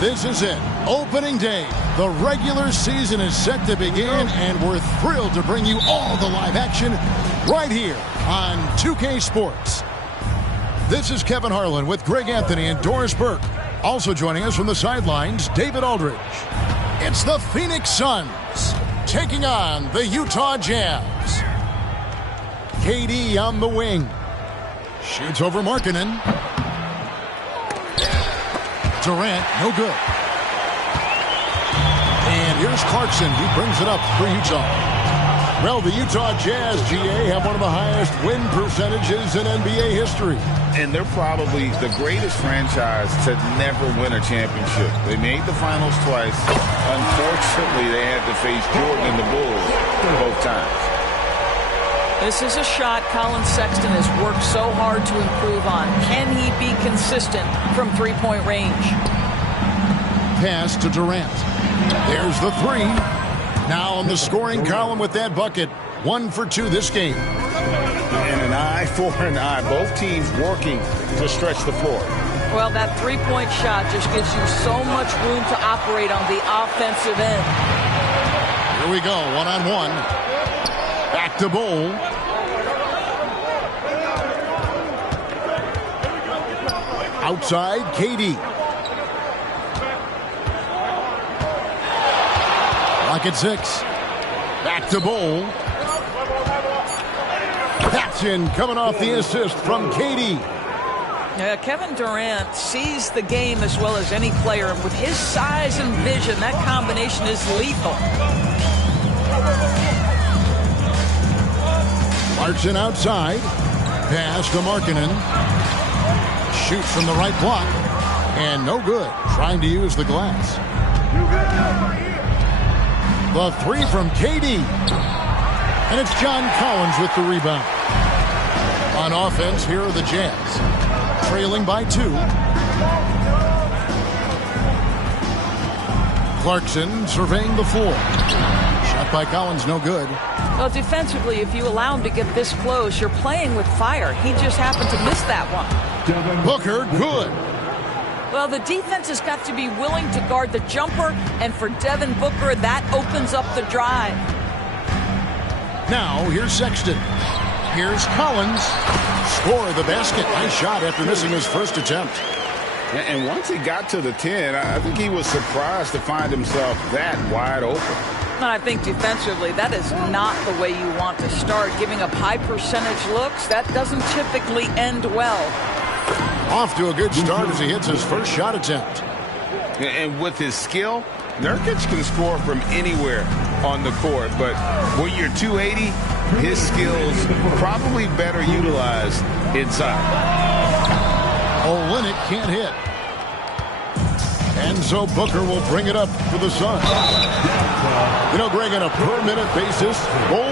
This is it. Opening day. The regular season is set to begin, and we're thrilled to bring you all the live action right here on 2K Sports. This is Kevin Harlan with Greg Anthony and Doris Burke. Also joining us from the sidelines, David Aldridge. It's the Phoenix Suns taking on the Utah Jazz. KD on the wing. Shoots over Markkanen. Durant, no good. And here's Clarkson. He brings it up for Utah. Well, the Utah Jazz, GA, have one of the highest win percentages in NBA history. And they're probably the greatest franchise to never win a championship. They made the finals twice. Unfortunately, they had to face Jordan and the Bulls both times. This is a shot Colin Sexton has worked so hard to improve on. Can he be consistent from three-point range? Pass to Durant. There's the three. Now on the scoring column with that bucket. 1 for 2 this game. And an eye for an eye. Both teams working to stretch the floor. Well, that three-point shot just gives you so much room to operate on the offensive end. Here we go, one-on-one. Back to Bowl. Outside, KD. Rocket 6. Back to Bowl. That's in, coming off the assist from KD. Kevin Durant sees the game as well as any player, and with his size and vision, that combination is lethal. Clarkson outside. Pass to Markkanen. Shoots from the right block. And no good. Trying to use the glass. The three from KD. And it's John Collins with the rebound. On offense, here are the Jazz. Trailing by 2. Clarkson surveying the floor. Shot by Collins, no good. Well, defensively, if you allow him to get this close, you're playing with fire. He just happened to miss that one. Booker, good. Well, the defense has got to be willing to guard the jumper, and for Devin Booker, that opens up the drive. Now, here's Sexton. Here's Collins. Score the basket. Nice shot after missing his first attempt. And once he got to the 10, I think he was surprised to find himself that wide open. And I think defensively, that is not the way you want to start. Giving up high percentage looks, that doesn't typically end well. Off to a good start as he hits his first shot attempt. And with his skill, Nurkic can score from anywhere on the court. But when you're 280, his skills probably better utilized inside. Olynyk can't hit. And so Booker will bring it up for the Suns. You know, Greg, on a per-minute basis, Bol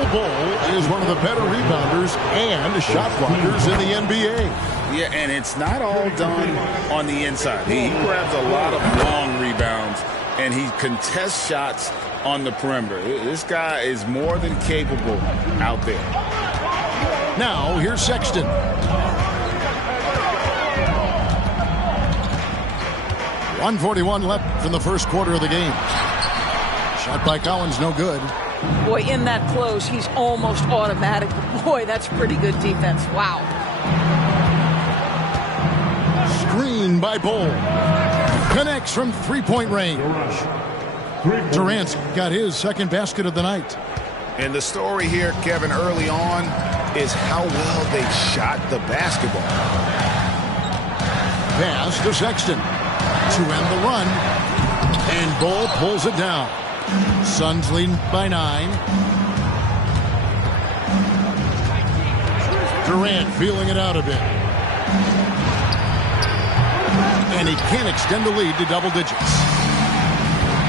is one of the better rebounders and shot blockers in the NBA. Yeah, and it's not all done on the inside. He grabs a lot of long rebounds, and he contests shots on the perimeter. This guy is more than capable out there. Now, here's Sexton. .141 left from the first quarter of the game. Shot by Collins, no good. Boy, in that close, he's almost automatic. Boy, that's pretty good defense. Wow. Screen by Bol. Connects from three-point range. Durant's got his second basket of the night. And the story here, Kevin, early on is how well they shot the basketball. Pass to Sexton to end the run. And Bol pulls it down. Suns lead by 9. Durant feeling it out a bit. And he can't extend the lead to double digits.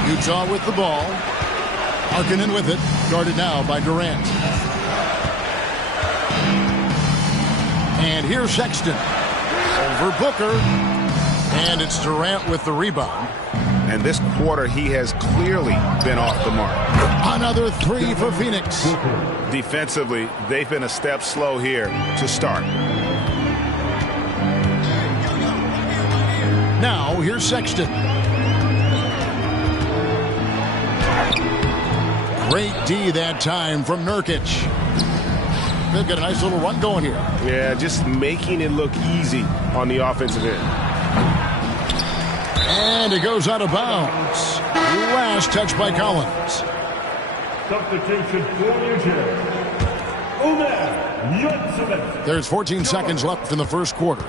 Utah with the ball. Markkanen with it. Guarded now by Durant. And here's Sexton. Over Booker. And it's Durant with the rebound. And this quarter, he has clearly been off the mark. Another three for Phoenix. Defensively, they've been a step slow here to start. Now, here's Sexton. Great D that time from Nurkic. They've got a nice little run going here. Yeah, just making it look easy on the offensive end. And it goes out of bounds. Last touch by Collins. Substitution for There's 14 seconds left in the first quarter.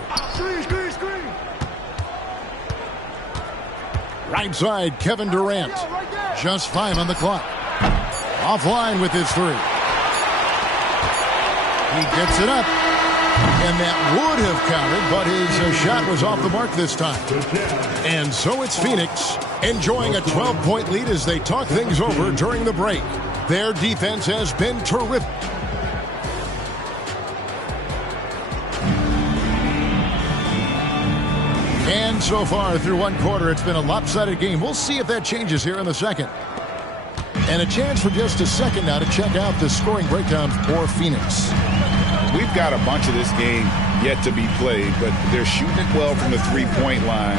Right side, Kevin Durant. Just 5 on the clock. Offline with his 3. He gets it up. And that would have counted, but his shot was off the mark this time. And so it's Phoenix enjoying a 12-point lead as they talk things over during the break. Their defense has been terrific. And so far through one quarter, it's been a lopsided game. We'll see if that changes here in the second. And a chance for just a second now to check out the scoring breakdown for Phoenix. We've got a bunch of this game yet to be played, but they're shooting it well from the three-point line.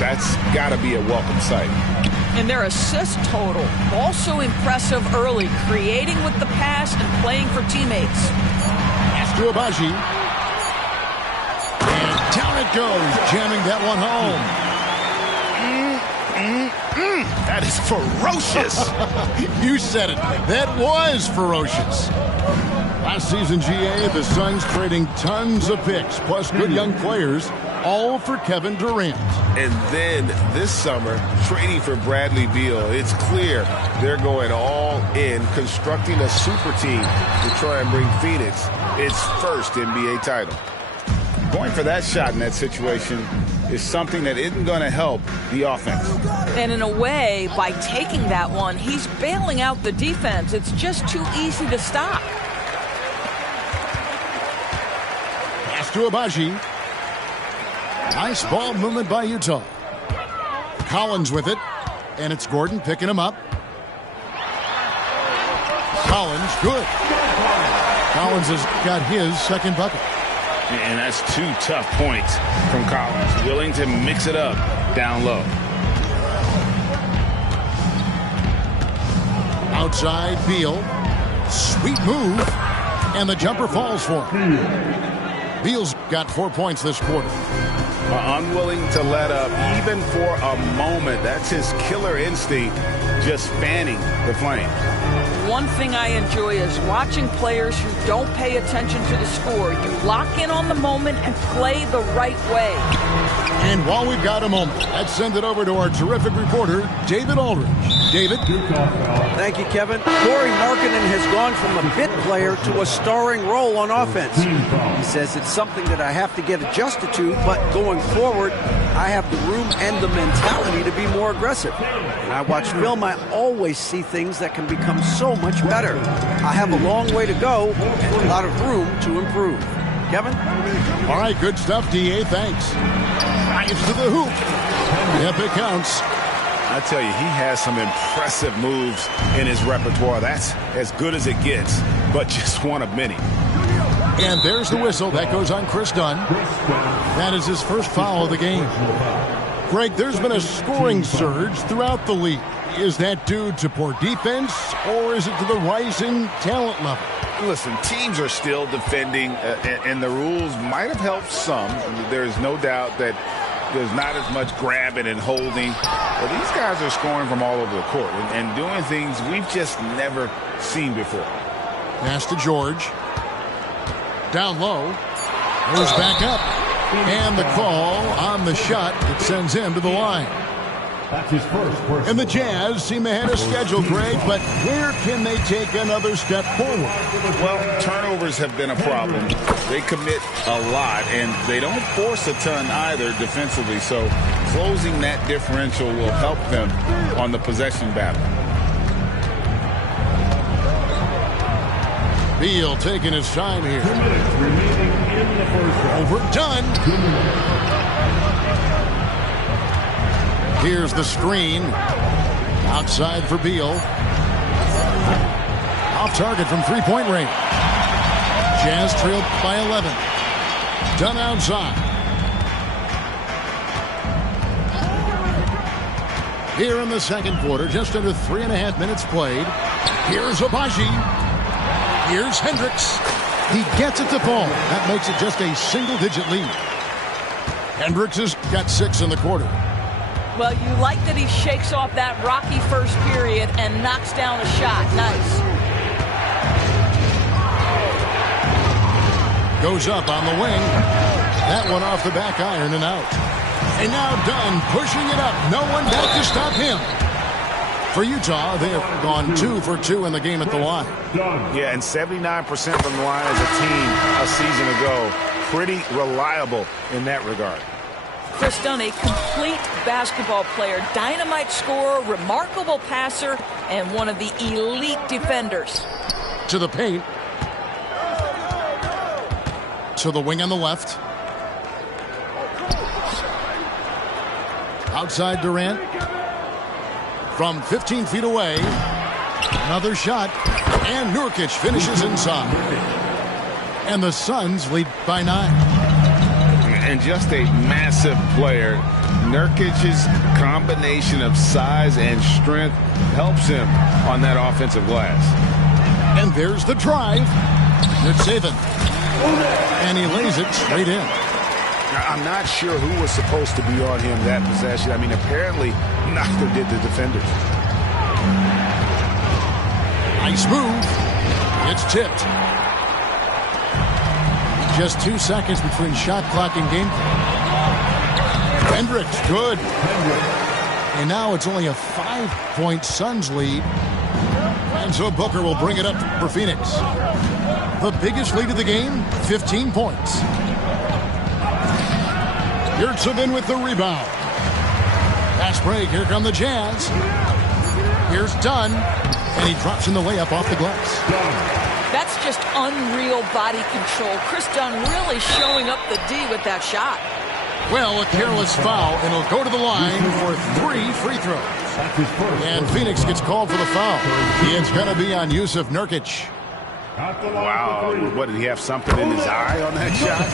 That's got to be a welcome sight. And their assist total also impressive early, creating with the pass and playing for teammates. Pass to Abaji. And down it goes, jamming that one home. That is ferocious. You said it. That was ferocious. Last season, GA, the Suns trading tons of picks, plus good young players, all for Kevin Durant. And then this summer, trading for Bradley Beal. It's clear they're going all in, constructing a super team to try and bring Phoenix its first NBA title. Going for that shot in that situation is something that isn't going to help the offense. And in a way, by taking that one, he's bailing out the defense. It's just too easy to stop. Pass to Abaji. Nice ball movement by Utah. Collins with it. And it's Gordon picking him up. Collins, good. Collins has got his second bucket. And that's 2 tough points from Collins. Willing to mix it up down low. Outside, Beal. Sweet move. And the jumper falls for him. Beal's got 4 points this quarter. Unwilling to let up even for a moment. That's his killer instinct, just fanning the flame. One thing I enjoy is watching players who don't pay attention to the score. You lock in on the moment and play the right way. And while we've got a moment, let's send it over to our terrific reporter, David Aldridge. David? Thank you, Kevin. Lauri Markkanen has gone from a bit player to a starring role on offense. He says it's something that I have to get adjusted to, but going forward, I have the room and the mentality to be more aggressive. When I watch film, I always see things that can become so much better. I have a long way to go and a lot of room to improve. Kevin? All right, good stuff, D.A. Thanks. Drives to the hoop. Yep, it counts. I tell you, he has some impressive moves in his repertoire. That's as good as it gets, but just one of many. And there's the whistle. That goes on Chris Dunn. That is his first foul of the game. Greg, there's been a scoring surge throughout the league. Is that due to poor defense, or is it to the rising talent level? Listen, teams are still defending, and the rules might have helped some. There's no doubt that there's not as much grabbing and holding. But these guys are scoring from all over the court and doing things we've just never seen before. Pass to George. Down low. Goes back up. And the call on the shot that sends him to the line. That's his first. And the Jazz seem ahead of schedule, Greg, but where can they take another step forward? Well, turnovers have been a problem. They commit a lot, and they don't force a ton either defensively, so closing that differential will help them on the possession battle. Beal taking his time here. 2 minutes remaining in the first half. Overdone. Here's the screen. Outside for Beal. Off target from three-point range. Jazz trailed by 11. Done outside. Here in the second quarter, just under 3.5 minutes played. Here's Abaji. Here's Hendricks. He gets it to fall. That makes it just a single-digit lead. Hendricks has got 6 in the quarter. Well, you like that he shakes off that rocky first period and knocks down a shot. Nice. Goes up on the wing. That one off the back iron and out. And now Dunn pushing it up. No one back to stop him. For Utah, they have gone 2 for 2 in the game at the line. Yeah, and 79% from the line as a team a season ago. Pretty reliable in that regard. Chris Dunn, a complete basketball player, dynamite scorer, remarkable passer, and one of the elite defenders. To the paint. To the wing on the left. Outside Durant. From 15 feet away. Another shot. And Nurkic finishes inside. And the Suns lead by 9. And just a massive player. Nurkic's combination of size and strength helps him on that offensive glass. And there's the drive. It's Saban. And he lays it straight in. I'm not sure who was supposed to be on him that possession. I mean, apparently neither did the defenders. Nice move. It's tipped. Just 2 seconds between shot clock and game clock. Hendricks, good. And now it's only a 5-point Suns lead. And so Booker will bring it up for Phoenix. The biggest lead of the game, 15 points. Yurtseven with the rebound. Pass break, here come the Jazz. Here's Dunn, and he drops in the layup off the glass. That's just unreal body control. Chris Dunn really showing up the D with that shot. Well, a careless foul, and he'll go to the line for 3 free throws. And Phoenix gets called for the foul. It's going to be on Yusuf Nurkic. Wow, what, did he have something in his eye on that shot?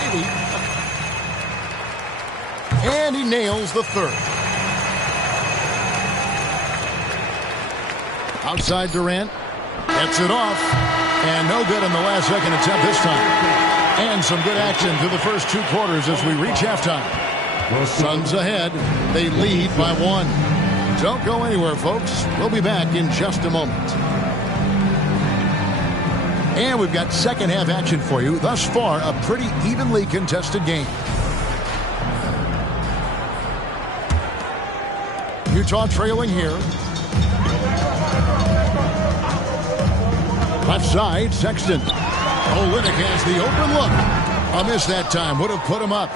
Maybe. And he nails the third. Outside Durant. Gets it off. And no good on the last second attempt this time. And some good action through the first 2 quarters as we reach halftime. Suns ahead. They lead by 1. Don't go anywhere, folks. We'll be back in just a moment. And we've got second half action for you. Thus far, a pretty evenly contested game. Utah trailing here. Left side, Sexton. Olynyk has the open look. A miss that time. Would have put him up.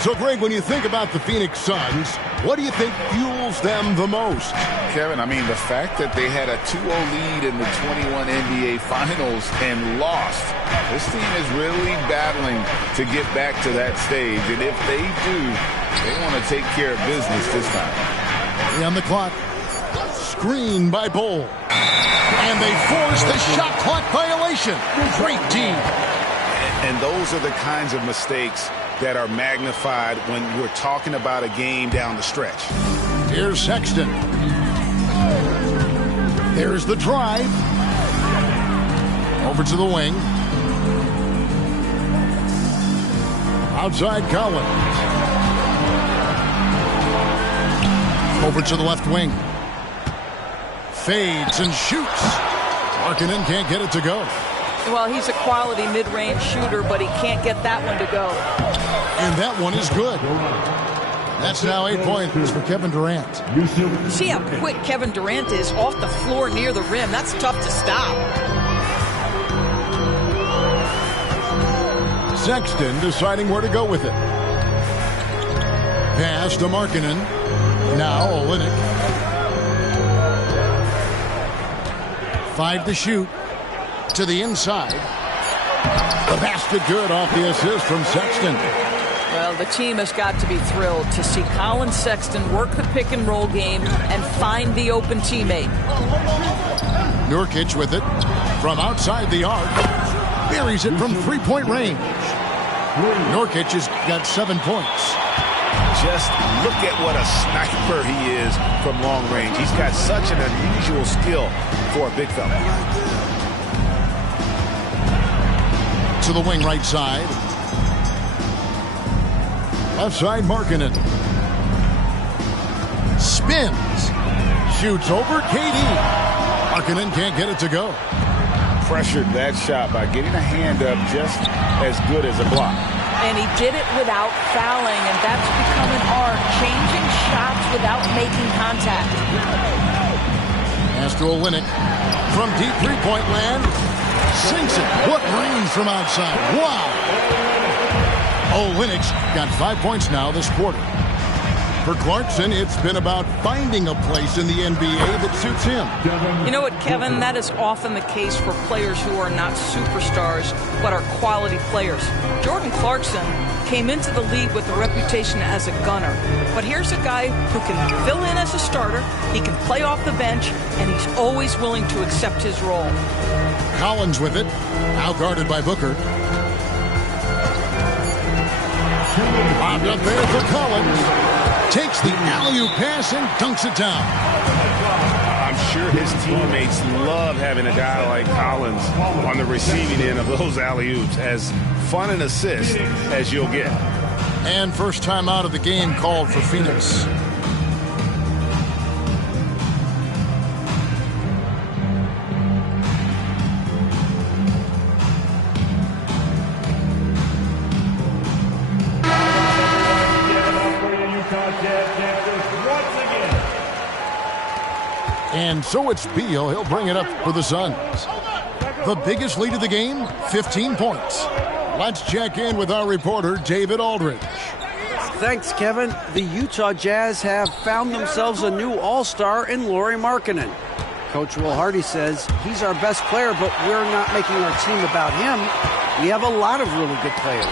So, Greg, when you think about the Phoenix Suns, what do you think fuels them the most? Kevin, I mean, the fact that they had a 2-0 lead in the 21 NBA Finals and lost. This team is really battling to get back to that stage. And if they do, they want to take care of business this time. On the clock. Screen by Bol. And they force the shot clock violation. Great team. And those are the kinds of mistakes that are magnified when we're talking about a game down the stretch. Here's Sexton. There's the drive. Over to the wing. Outside Collins. Over to the left wing. Fades and shoots. Markkanen can't get it to go. Well, he's a quality mid-range shooter, but he can't get that one to go. And that one is good. That's now 8 points for Kevin Durant. See how quick Kevin Durant is off the floor near the rim. That's tough to stop. Sexton deciding where to go with it. Pass to Markkanen. Now Olynyk. 5 to shoot. To the inside. The basket good off the assist from Sexton. Well, the team has got to be thrilled to see Colin Sexton work the pick-and-roll game and find the open teammate. Nurkic with it from outside the arc. Buries it from three-point range. Nurkic has got 7 points. Just look at what a sniper he is from long range. He's got such an unusual skill for a big fella. To the wing right side. Left side, Markkanen. Spins. Shoots over KD. Markkanen can't get it to go. Pressured that shot by getting a hand up just as good as a block. And he did it without fouling, and that's become an art, changing shots without making contact. Pass to Olynyk from deep three-point land. Sinks it. What range from outside. Wow. Olynyk's got 5 points now this quarter. For Clarkson, it's been about finding a place in the NBA that suits him. You know what, Kevin? That is often the case for players who are not superstars, but are quality players. Jordan Clarkson came into the league with a reputation as a gunner. But here's a guy who can fill in as a starter, he can play off the bench, and he's always willing to accept his role. Collins with it, now guarded by Booker. Bobbed up there for Collins. Takes the alley-oop pass and dunks it down. I'm sure his teammates love having a guy like Collins on the receiving end of those alley-oops. As fun an assist as you'll get. And first time out of the game called for Phoenix. And so it's Beal. He'll bring it up for the Suns. The biggest lead of the game, 15 points. Let's check in with our reporter, David Aldridge. Thanks, Kevin. The Utah Jazz have found themselves a new all-star in Lauri Markkanen. Coach Will Hardy says he's our best player, but we're not making our team about him. We have a lot of really good players.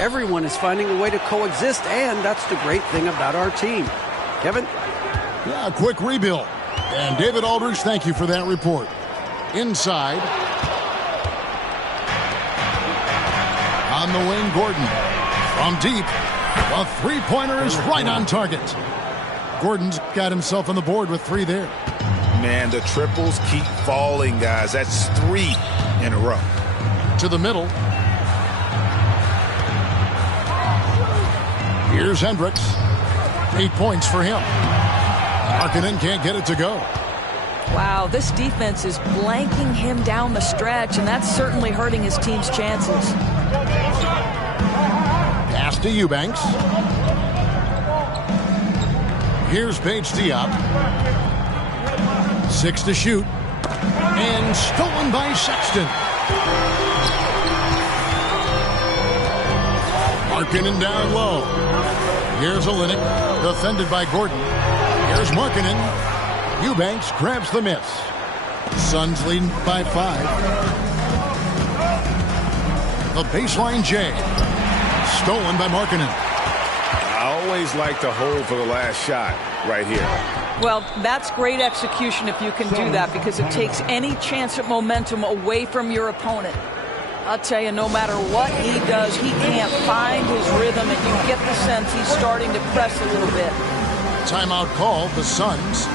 Everyone is finding a way to coexist, and that's the great thing about our team. Kevin? Yeah, a quick rebuild. And David Aldridge, thank you for that report. Inside. On the wing, Gordon. From deep. A three-pointer is right on target. Gordon's got himself on the board with 3 there. Man, the triples keep falling, guys. That's 3 in a row. To the middle. Here's Hendricks. 8 points for him. Markkanen can't get it to go. Wow, this defense is blanking him down the stretch, and that's certainly hurting his team's chances. Pass to Eubanks. Here's Paige Diop. 6 to shoot. And stolen by Sexton. Markkanen down low. Here's Olynyk, defended by Gordon. Here's Markkanen. Eubanks grabs the miss. Suns leading by 5. The baseline J. Stolen by Markkanen. I always like to hold for the last shot right here. Well, that's great execution if you can do that, because it takes any chance at momentum away from your opponent. I'll tell you, no matter what he does, he can't find his rhythm, and you get the sense he's starting to press a little bit. Timeout called, the Suns.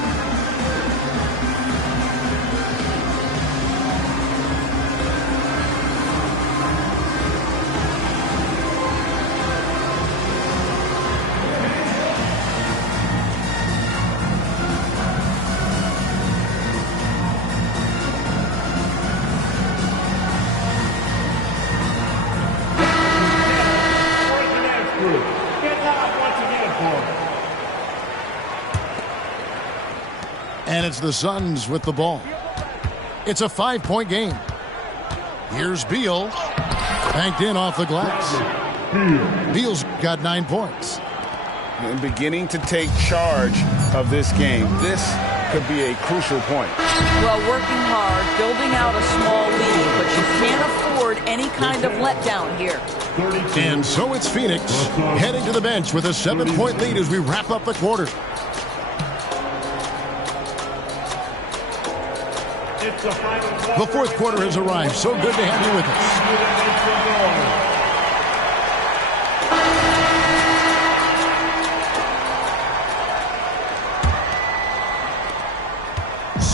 And it's the Suns with the ball. It's a 5-point game. Here's Beal. Banked in off the glass. Beal's got 9 points. And beginning to take charge of this game. This could be a crucial point. Well, working hard, building out a small lead, but you can't afford any kind of letdown here. And so it's Phoenix heading to the bench with a 7-point lead as we wrap up the quarter. The fourth quarter has arrived. So good to have you with us.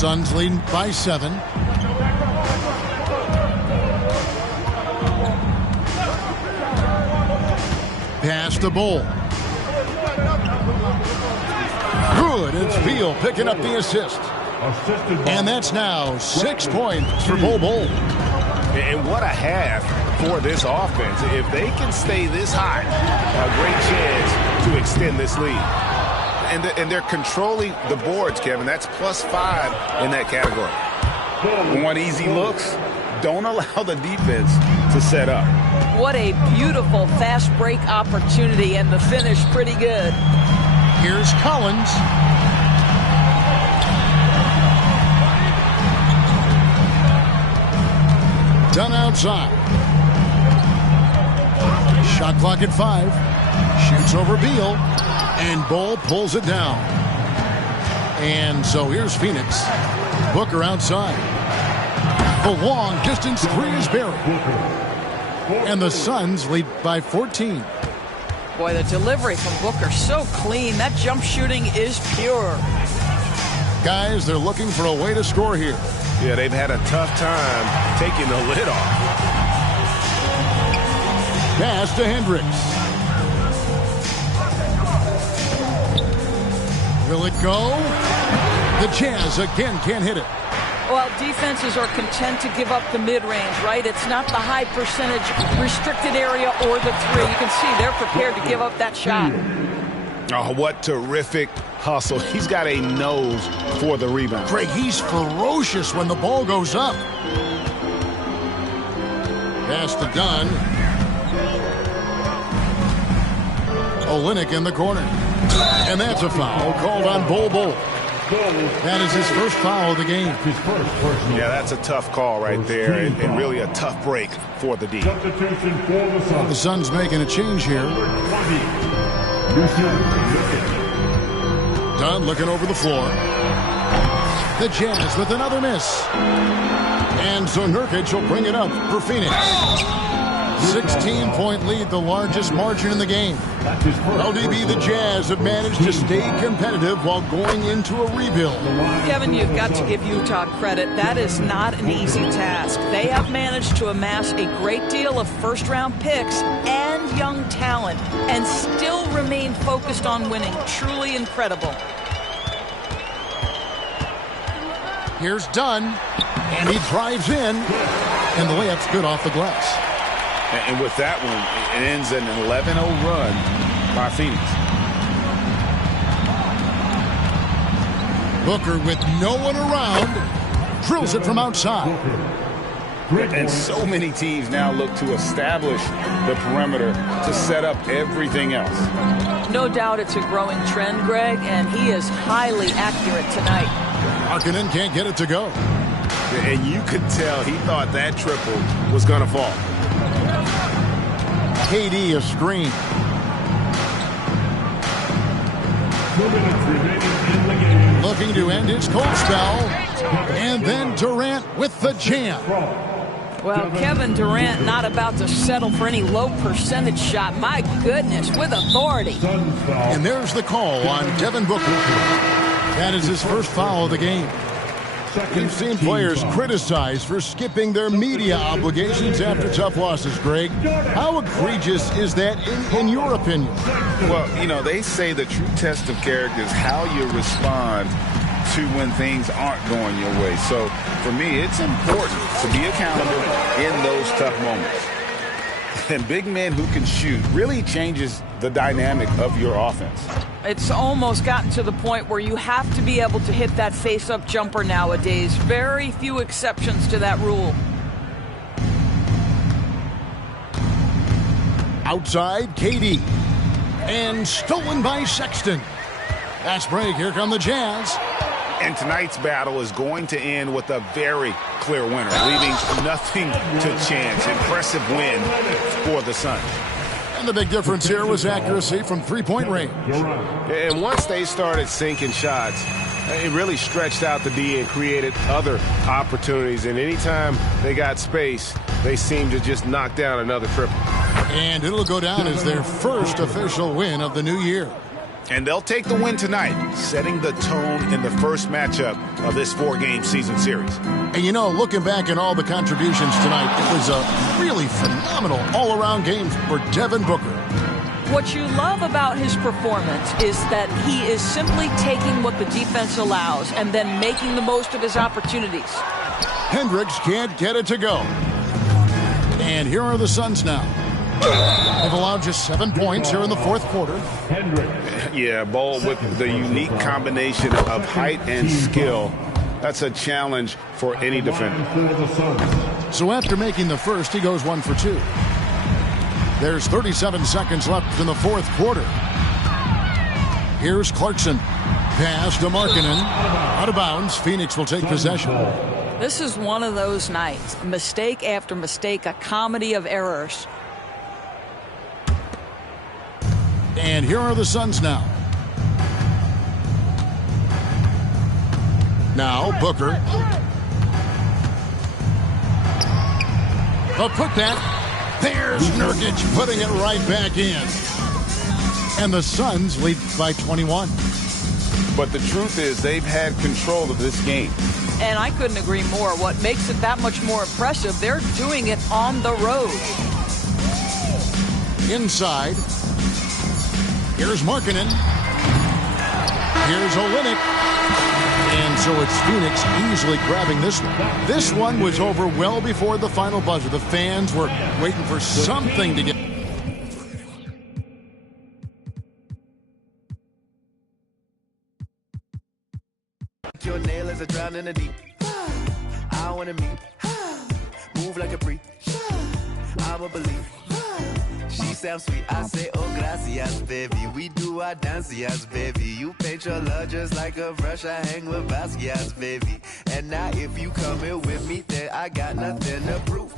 Suns leading by 7. Pass to Bull. Good. It's Beal picking up the assist. And that's now 6 points for Bull. And what a half for this offense. If they can stay this hot, a great chance to extend this lead. And they're controlling the boards, Kevin. That's +5 in that category. Want easy looks? Don't allow the defense to set up. What a beautiful fast break opportunity, and the finish pretty good. Here's Collins. Done outside. Shot clock at 5. Shoots over Beal. And Bull pulls it down. And so here's Phoenix. Booker outside. The long distance 3 is buried. And the Suns lead by 14. Boy, the delivery from Booker so clean. That jump shooting is pure. Guys, they're looking for a way to score here. Yeah, they've had a tough time taking the lid off. Pass to Hendricks. Will it go? The Jazz again can't hit it. Well, defenses are content to give up the mid-range, right? It's not the high percentage restricted area or the 3. You can see they're prepared to give up that shot. Oh, what terrific hustle. He's got a nose for the rebound. Greg, he's ferocious when the ball goes up. Pass to Dunn. Olynyk in the corner. And that's a foul called on Bull. That is his first foul of the game. Yeah, that's a tough call right there, and really a tough break for the D. The Suns making a change here. Dunn looking over the floor. The Jazz with another miss. And so Nurkic will bring it up for Phoenix. 16-point lead, the largest margin in the game. LDB, the Jazz have managed to stay competitive while going into a rebuild. Kevin, you've got to give Utah credit. That is not an easy task. They have managed to amass a great deal of first-round picks and young talent and still remain focused on winning. Truly incredible. Here's Dunn, and he drives in, and the layup's good off the glass. And with that one, it ends an 11-0 run by Phoenix. Booker, with no one around, drills it from outside. And so many teams now look to establish the perimeter to set up everything else. No doubt it's a growing trend, Greg, and he is highly accurate tonight. Markkanen can't get it to go. And you could tell he thought that triple was going to fall. KD a screen. 2 minutes remaining in the game. Looking to end his cold spell. And then Durant with the jam. Well, Kevin Durant not about to settle for any low percentage shot. My goodness, with authority. And there's the call on Devin Booker. That is his first foul of the game. We've seen players criticized for skipping their media obligations after tough losses, Greg. How egregious is that in your opinion? Well, you know, they say the true test of character is how you respond to when things aren't going your way. So, for me, it's important to be accountable in those tough moments. And big men who can shoot really changes the dynamic of your offense. It's almost gotten to the point where you have to be able to hit that face-up jumper nowadays. Very few exceptions to that rule. Outside, KD. And stolen by Sexton. Fast break. Here come the Jazz. And tonight's battle is going to end with a very clear winner, leaving nothing to chance. Impressive win for the Suns. And the big difference here was accuracy from three-point range. And once they started sinking shots, it really stretched out the D and created other opportunities. And anytime they got space, they seemed to just knock down another triple. And it'll go down as their first official win of the new year. And they'll take the win tonight, setting the tone in the first matchup of this 4-game season series. And you know, looking back at all the contributions tonight, it was a really phenomenal all-around game for Devin Booker. What you love about his performance is that he is simply taking what the defense allows and then making the most of his opportunities. Hendricks can't get it to go. And here are the Suns now. They've allowed just 7 points here in the fourth quarter. Yeah, Bol, with the unique combination of height and skill, that's a challenge for any defender. So after making the first, he goes 1 for 2. There's 37 seconds left in the fourth quarter. Here's Clarkson. Pass to Markkanen. Out of bounds. Phoenix will take possession. This is one of those nights. Mistake after mistake, a comedy of errors. And here are the Suns now. Now Booker. A putback. There's Nurkic putting it right back in. And the Suns lead by 21. But the truth is they've had control of this game. And I couldn't agree more. What makes it that much more impressive, they're doing it on the road. Inside. Here's Markkanen. Here's Olynyk. And so it's Phoenix easily grabbing this one. This one was over well before the final buzzer. The fans were waiting for something to get. Your nail is a drown in the deep. I wanna meet. Move like a freak. I'ma believe. She sounds sweet. I say, oh, gracias, baby. We do our dancias, baby. You paint your love just like a brush. I hang with Basquiat's, baby. And now if you come here with me, then I got nothing to prove.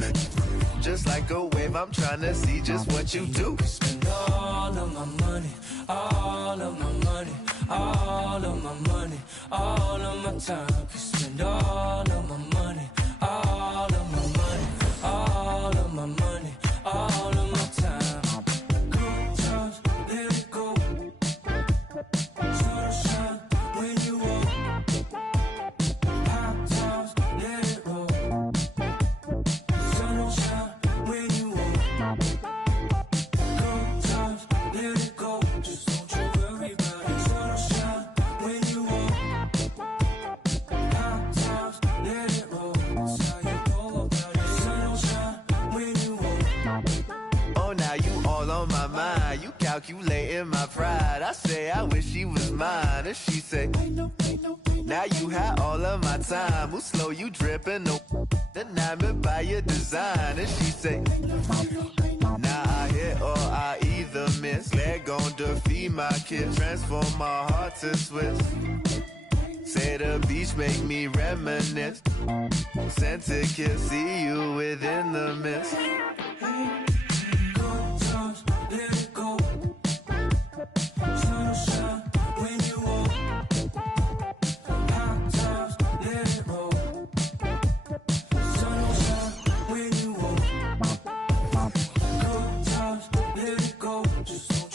Just like a wave, I'm trying to see just what you do. Spend all of my money, all of my money, all of my money, all of my time. Could spend all of my money, all of my money, all of my money, all of my time. Good times, let it go. Sunshine when you walk. Hot times, let it roll. Sunshine when you walk. Good times, let it go. Just don't you worry about it. Sunshine when you walk. Hot times, let it roll. That's how you go about it. Sunshine when you walk. Oh, now you all on my mind. You calculating my pride. I say I wish she was mine, and she say, now you had all of my time. Who slow you dripping? No, enamored by your design, and she say, now I hit or I either miss. Leg gon' defeat my kid, transform my heart to Swiss. Say the beach make me reminisce. Sent to kiss, see you within the mist. Good times, let it go. Sunshine when you walk. Hot times, let it roll. Sunshine when you walk. Good times, let it go. Just don't